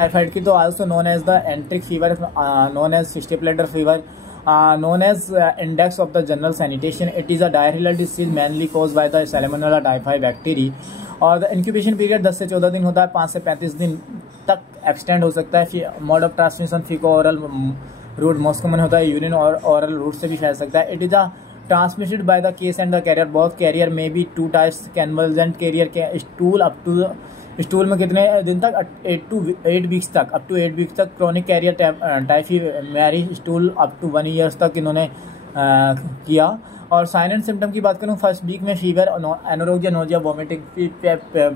Typhoid की तो also known as the enteric fever, known as stepladder fever, known as index of the general sanitation. It is a diarrheal disease mainly caused by the Salmonella typhi bacteria. और the incubation period 10 से 14 दिन होता है, 5 से 35 दिन तक extend हो सकता है। Mode of transmission faeco oral route most common होता है, यूरिन और ओरल रूट से भी फैल सकता है। It is a transmitted by the case and the carrier, both carrier में भी 2 टाइप्स, कन्वर्जेंट कैरियर के स्टूल अप टू स्टूल में कितने दिन तक 8 वीक्स तक, अप टू 8 वीक्स तक। Chronic carrier Typhoid Mary stool up to 1 years तक इन्होंने किया। और साइन एंड सिम्टम की बात करूँ, फर्स्ट वीक में fever, anorexia, nausea, vomiting,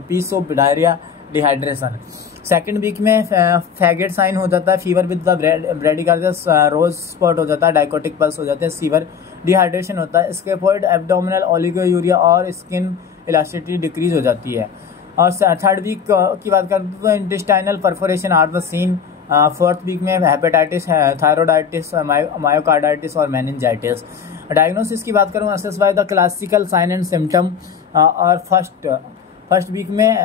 piece of diarrhoea, dehydration. Second week में फैगेट साइन हो जाता है, fever with the bradycardias, rose spot हो जाता है, डायकोटिक पल्स हो जाते हैं, सीवर, डिहाइड्रेशन होता है, स्केपॉइड, एब्डोमिनल ओलिगोयूरिया और स्किन इलास्टिसिटी डिक्रीज हो जाती है। और थर्ड वीक की बात करते हैं तो intestinal perforation are the scene. Fourth week में हेपेटाइटिस, थायरोडाइटिस, मायोकार्डाइटिस और मेनिंजाइटिस। डायग्नोसिस की बात करूँ, assess by the classical sign and symptom. और फर्स्ट वीक में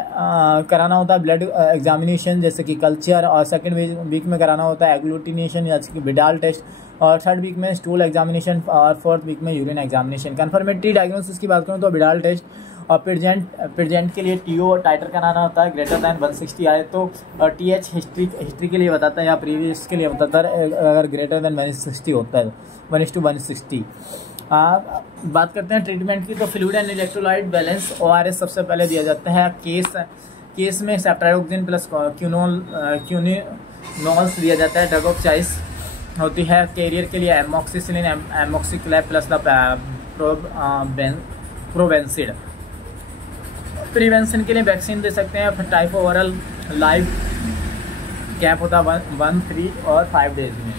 कराना होता है ब्लड एग्जामिनेशन जैसे कि कल्चर, और सेकेंड वीक में कराना होता है एग्लूटिनेशन जैसे कि विडाल टेस्ट, और थर्ड वीक में स्टूल एग्जामिनेशन, और फोर्थ वीक में यूरिन एग्जामिनेशन। कन्फर्मेटरी डायग्नोसिस की बात करूँ तो विडाल टेस्ट, और प्रेजेंट के लिए टीओ टाइटर कराना होता है, ग्रेटर दैन 160 आए तो, और टीएच हिस्ट्री के लिए बताता है या प्रीवियस के लिए बताता है, अगर ग्रेटर दैन 160 होता है 1:160। बात करते हैं ट्रीटमेंट की, तो fluid and electrolyte balance ORS सबसे पहले दिया जाता है। केस में सेप्टारोक्सिन प्लस क्यूनिनोल्स दिया जाता है। ड्रग ऑफ चॉइस होती है कैरियर के लिए एमोक्सिसिलिन, एमोक्सिक्लैब प्लस द प्रोवेंसिड। प्रिवेंशन के लिए वैक्सीन दे सकते हैं, टाइफो ओरल लाइव कैप होता है 1, 3 और 5 डेज में।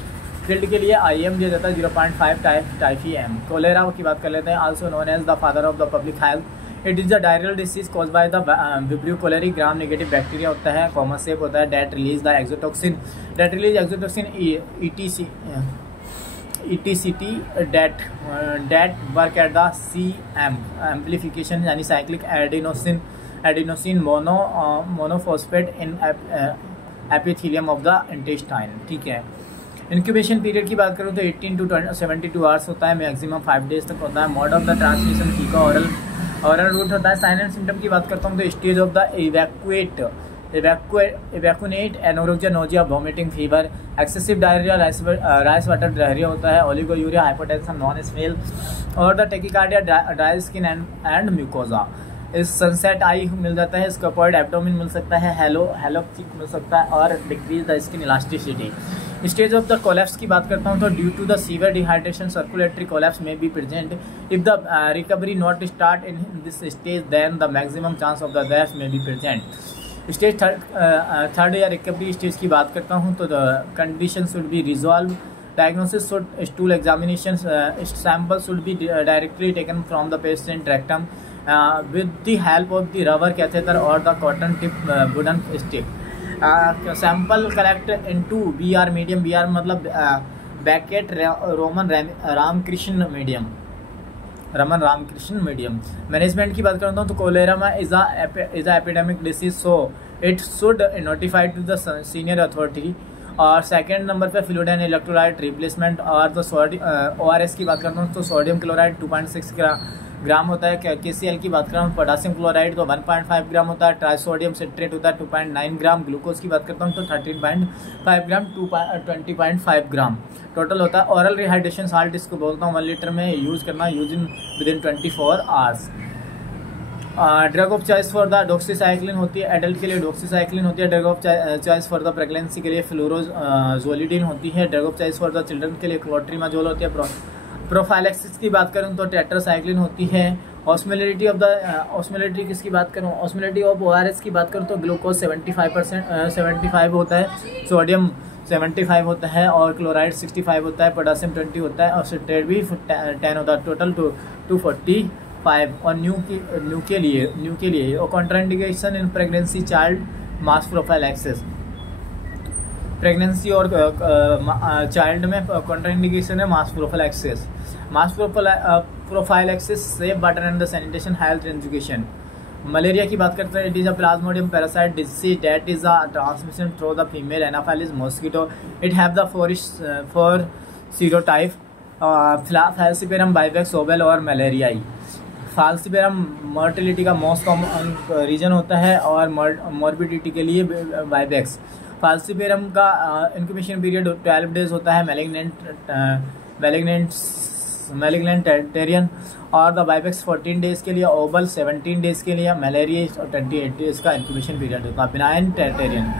फील्ड के लिए IM दिया जाता है 0.5 टाइफी एम। कोलेरा की बात कर लेते हैं, also known as the father of the public health. It is the diarrhoeal disease cause by the vibrio cholerae gram negative bacteria होता है, कॉमन सेप होता है, that release the exotoxin, ETCT that work at the CM amplification यानी cyclic adenosine monophosphate in epithelium of the intestine. ठीक है। Incubation period की बात करूँ तो 18 to 72 आवर्स होता है, मैक्सिमम 5 डेज तक होता है। मोड ऑफ द ट्रांसमिशन फीका ओरल रूट होता है। साइन एंड सिम्टम की बात करता हूँ तो स्टेज ऑफ द इवैक्यूनेट, anorexia, nausea, vomiting, fever, excessive diarrhoea, rice water diarrhoea होता है, ओलिगोयूरिया, हाइपोटेंशन, नॉन स्मेल और the tachycardia, dry skin and mucosa. इस सनसेट आई मिल जाता है, स्कोपॉइड एब्डोमिन मिल सकता है, हेलोचिक मिल सकता है और decrease the skin elasticity. Stage of the collapse की बात करता हूँ तो due to the severe dehydration circulatory collapse may be present. If the recovery not start in this stage then the maximum chance of the death may be present. Stage third या recovery stage की बात करता हूँ तो the condition should be resolve. Diagnosis should stool examination sample should be directly taken from the patient rectum with the help of the rubber catheter or the cotton tip wooden stick. Sample collect into BR medium, BR मतलब Beckett Raman Ramakrishna medium, Raman Ramakrishna medium. Management की बात करता हूँ तो cholera is a epidemic disease, so it should notified to the senior authority. और second number पे fluid and electrolyte replacement. और तो ORS की बात करता हूँ तो सोडियम क्लोराइड 2.6 ग्राम होता है। KCl की बात करूँ पोटासियम क्लोराइड तो 1.5 ग्राम होता है। ट्राइसोडियम सिट्रेट होता है 2.9 ग्राम। ग्लूकोज की बात करता हूँ तो 13.5 ग्राम 20.5 ग्राम टोटल होता है। ऑरल रिहाइड्रेशन साल्ट इसको बोलता हूँ 1 लीटर में यूज करना, use in within 24 hours. Drug of choice for the doxycycline होती है, एडल्ट के लिए डॉक्सीसाइक्लिन होती है। Drug of choice for the pregnancy के लिए फ्लोरोजोलिडिन होती है। Drug of choice for the children के लिए क्लोट्रीमाजोल होती है। प्रोफाइलैक्सिस की बात करूँ तो टेट्रासाइक्लिन होती है। ऑस्मोलिटी ऑफ द ऑस्मोलिटी किसकी बात करूँ, ऑस्मोलिटी ऑफ ORS की बात करूँ तो ग्लूकोज 75 होता है, सोडियम 75 होता है और क्लोराइड 65 होता है, पोटासियम 20 होता है और सिट्रेट भी 10 होता है, टोटल 245। और न्यू के लिए और contraindication in pregnancy child mass prophylaxis. Pregnancy और चाइल्ड में कॉन्ट्राइंडिकेशन है mass prophylaxis. Mass prophylaxis safe water and the sanitation health education. Malaria की बात करते हैं, it is a plasmodium parasite disease that is a transmission through the female anopheles mosquito. It have the four serotype falciparum, vivax, ovale और malariae. Falciparum mortality का most common reason होता है और morbidity के लिए बाइवेक्स। फाल्सिपेरम का incubation period 12 days होता है मैलिग्नेंट टेरियन, और द बाइवेक्स 14 डेज के लिए, ओवल 17 डेज के लिए, मलेरिया 28 डेज का इंक्यूबेशन पीरियड होता है। बिनाइन टेरियन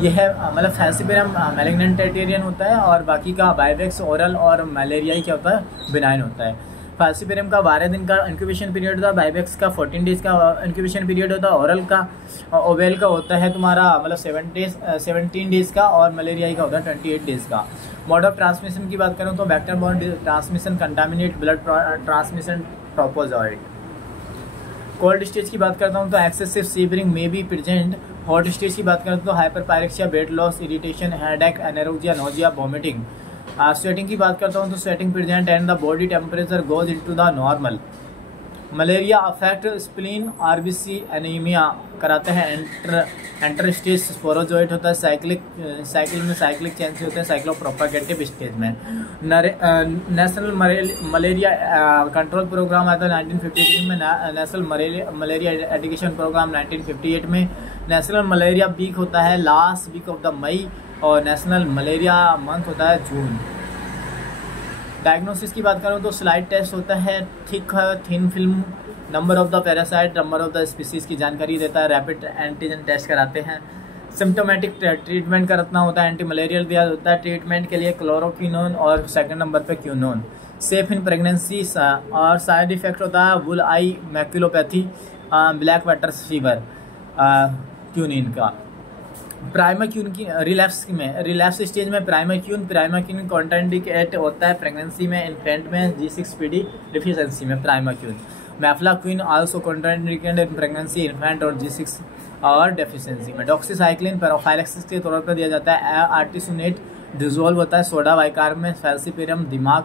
ये है, मतलब फैल्सिपेरम मैलिग्नेंट टेरियन होता है और बाकी का बाइवेक्स, ओरल और मलेरिया क्या होता है, बिनाइन होता है। फाल्सिपेरम का 12 दिन का इंक्यूबेशन पीरियड होता है, बाइवेक्स का 14 डेज का इंक्यूबेशन पीरियड होता है, ओरल का ओवेल का होता है तुम्हारा मतलब 17 डेज का, और मलेरिया का होता है 28 डेज का। मोड ऑफ ट्रांसमिशन की बात करूँ तो vector borne transmission, contaminate blood transmission, trophozoite. Cold stage की बात करता हूँ तो एक्सेसिव सीवरिंग में बी प्रेजेंट। हॉट स्टेज की बात करते तो hyperpyrexia, weight loss, irritation, headache, anorexia, nausea, vomiting. Sweating की बात करता हूँ तो sweating present and the body temperature goes into the normal. Malaria affect spleen, RBC, anaemia कराते हैं। एंटर स्टेज स्पोरोजोइट होता है, साइकिल में साइक्लिक चेंज होते हैं, साइक्लोप्रोपागेटिव स्टेज में। नेशनल मलेरिया कंट्रोल प्रोग्राम आता है 1953 में, नेशनल मलेरिया एजुकेशन प्रोग्राम 1958 में। नेशनल मलेरिया वीक होता है last week of the May, और नेशनल मलेरिया मंथ होता है जून। डायग्नोसिस की बात करूँ तो स्लाइड टेस्ट होता है, thin film, number of the parasite, number of the species की जानकारी देता है, रैपिड एंटीजन टेस्ट कराते हैं। सिम्टोमेटिक ट्रीटमेंट करना होता है, एंटी मलेरियल दिया होता है ट्रीटमेंट के लिए क्लोरोक्विनोन और सेकंड नंबर पे क्यूनोन। सेफ इन प्रेगनेंसी, और साइड इफेक्ट होता है वुल आई मैक्यूलोपैथी, ब्लैक वाटर फीवर क्यूनिन का। प्राइमाक्यून की रिलैप्स स्टेज में प्राइमाक्यून कॉन्ट्राइंडिकेट होता है प्रेगनेंसी में, इन्फेंट में, G6PD डिफिशिएंसी में primaquine. Mefloquine also contraindicated in pregnancy, infant और G6 और डेफिशिएंसी में। डॉक्सीसाइक्लिन पैराफाइलेक्सिस के तौर पर दिया जाता है। आर्टिसोनेट डिजोल्व होता है सोडा बाइकार्ब में। फैल्सिपेरम दिमाग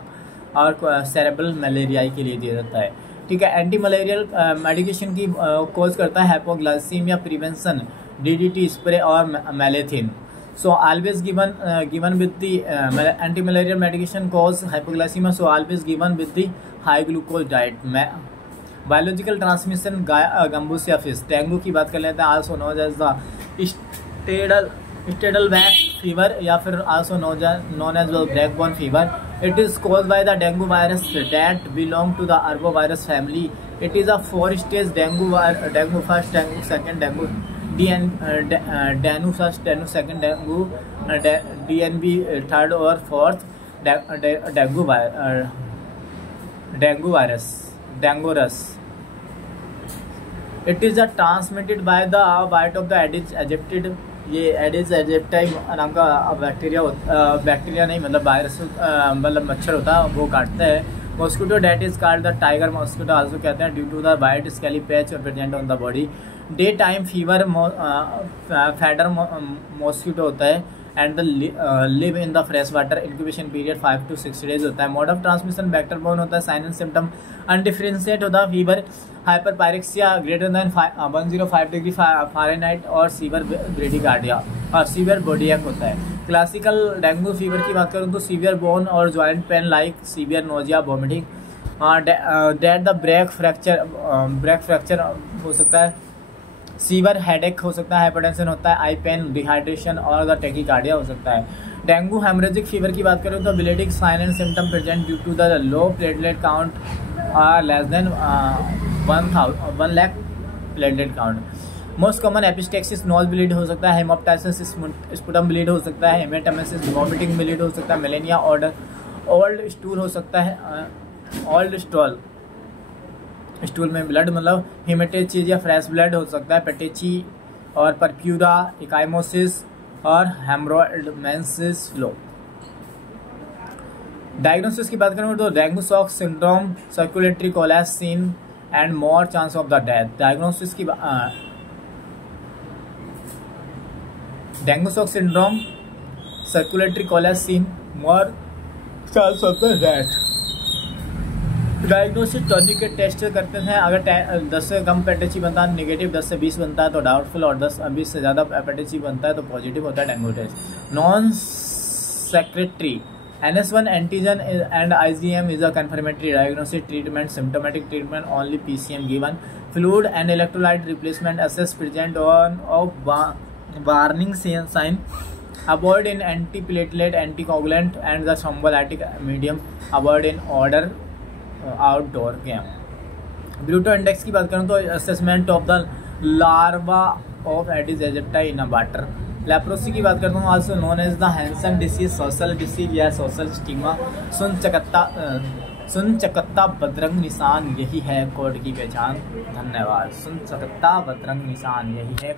और सेरेब्रल मलेरिया के लिए दिया जाता है। ठीक है, एंटी मलेरियल मेडिकेशन की कोज करता है हाइपोग्लाइसीमिया प्रिवेंशन, DDT स्प्रे और malathion. So always given with the anti malarial medication cause hypoglycaemia, so always given with the high glucose diet. Biological transmission gambusia fish. Dengue की बात कर लेते हैं, also known as the saddle back fever या फिर also known as the breakbone fever. It is caused by the dengue virus that belong to the arbovirus family. It is a 4 stage dengue first, dengue second, dengue dengue first, dengue second, dengue DNB third और fourth डेंगूरस। It is transmitted by the bite of the aedes aegypti. ये aedes aegypti नाम का bacteria नहीं मतलब virus मतलब मच्छर होता है, वो काटता है। Mosquito that is called the tiger mosquito also कहते हैं, due to the white scaly patch present on the body. Day time fever feeder mosquito होता है and the live in the fresh water. Incubation period 5 to 6 days होता है। Mode of transmission vector borne होता है। Sign and symptom undifferentiate होता है, fever, hyperpyrexia greater than 105 degree Fahrenheit और severe bradycardia और सीवियर बोडियक होता है। क्लासिकल डेंगू फीवर की बात करूँ तो सीवियर बोन और joint pain like severe nausea, vomiting, that the break fracture हो सकता है। सीवियर हेडेक हो सकता है, हाइपरटेंशन होता है, आई पेन, डिहाइड्रेशन और द टैकीकार्डिया हो सकता है। डेंगू हेमरेजिक फीवर की बात करें तो bleeding sign and symptom present due to the low platelet count less than 1 lakh platelet count. Most common epistaxis nose bleed हो सकता है, हेमोप्टाइसिस स्पुटम ब्लीड हो सकता है, हेमेटमेसिस वॉमिटिंग ब्लीड हो सकता है, मेलेनिया ऑर्डर ओल्ड स्टूल हो सकता है, ओल्ड स्टूल में ब्लड मतलब हेमेटेचिस या फ्रेश ब्लड हो सकता है, पेटेची और परप्यूरा, इकाइमोसिस और हेमरोइडमेंसिस फ्लो। डायग्नोसिस की बात करूँ तो dengue shock syndrome, circulatory collapse seen and more chance of the death. Diagnosis की dengue shock syndrome, circulatory collapse seen, more chance of the death. Diagnosis tourniquet test करते हैं, अगर 10 से कम एपेंडिक्स बनता है नेगेटिव, 10 से 20 बनता है तो डाउटफुल, और 10-20 से ज़्यादा एपेंडिक्स बनता है तो पॉजिटिव होता है dengue test. Non secretary NS1 antigen and IgM is a confirmatory diagnostic treatment, symptomatic treatment only PCM given, fluid and electrolyte replacement assess present on of warning sign, avoid in antiplatelet, anticoagulant and the thrombolytic medium, avoid in order outdoor game. Breteau index की बात करूँ तो assessment of the larva of Aedes aegypti in a water. Leprosy की बात करता हूँ, also known as the Hansen disease, social disease या social stigma. सुन चकत्ता बदरंग निशान, यही है कोड की पहचान। धन्यवाद। सुन चकत्ता बदरंग निशान, यही है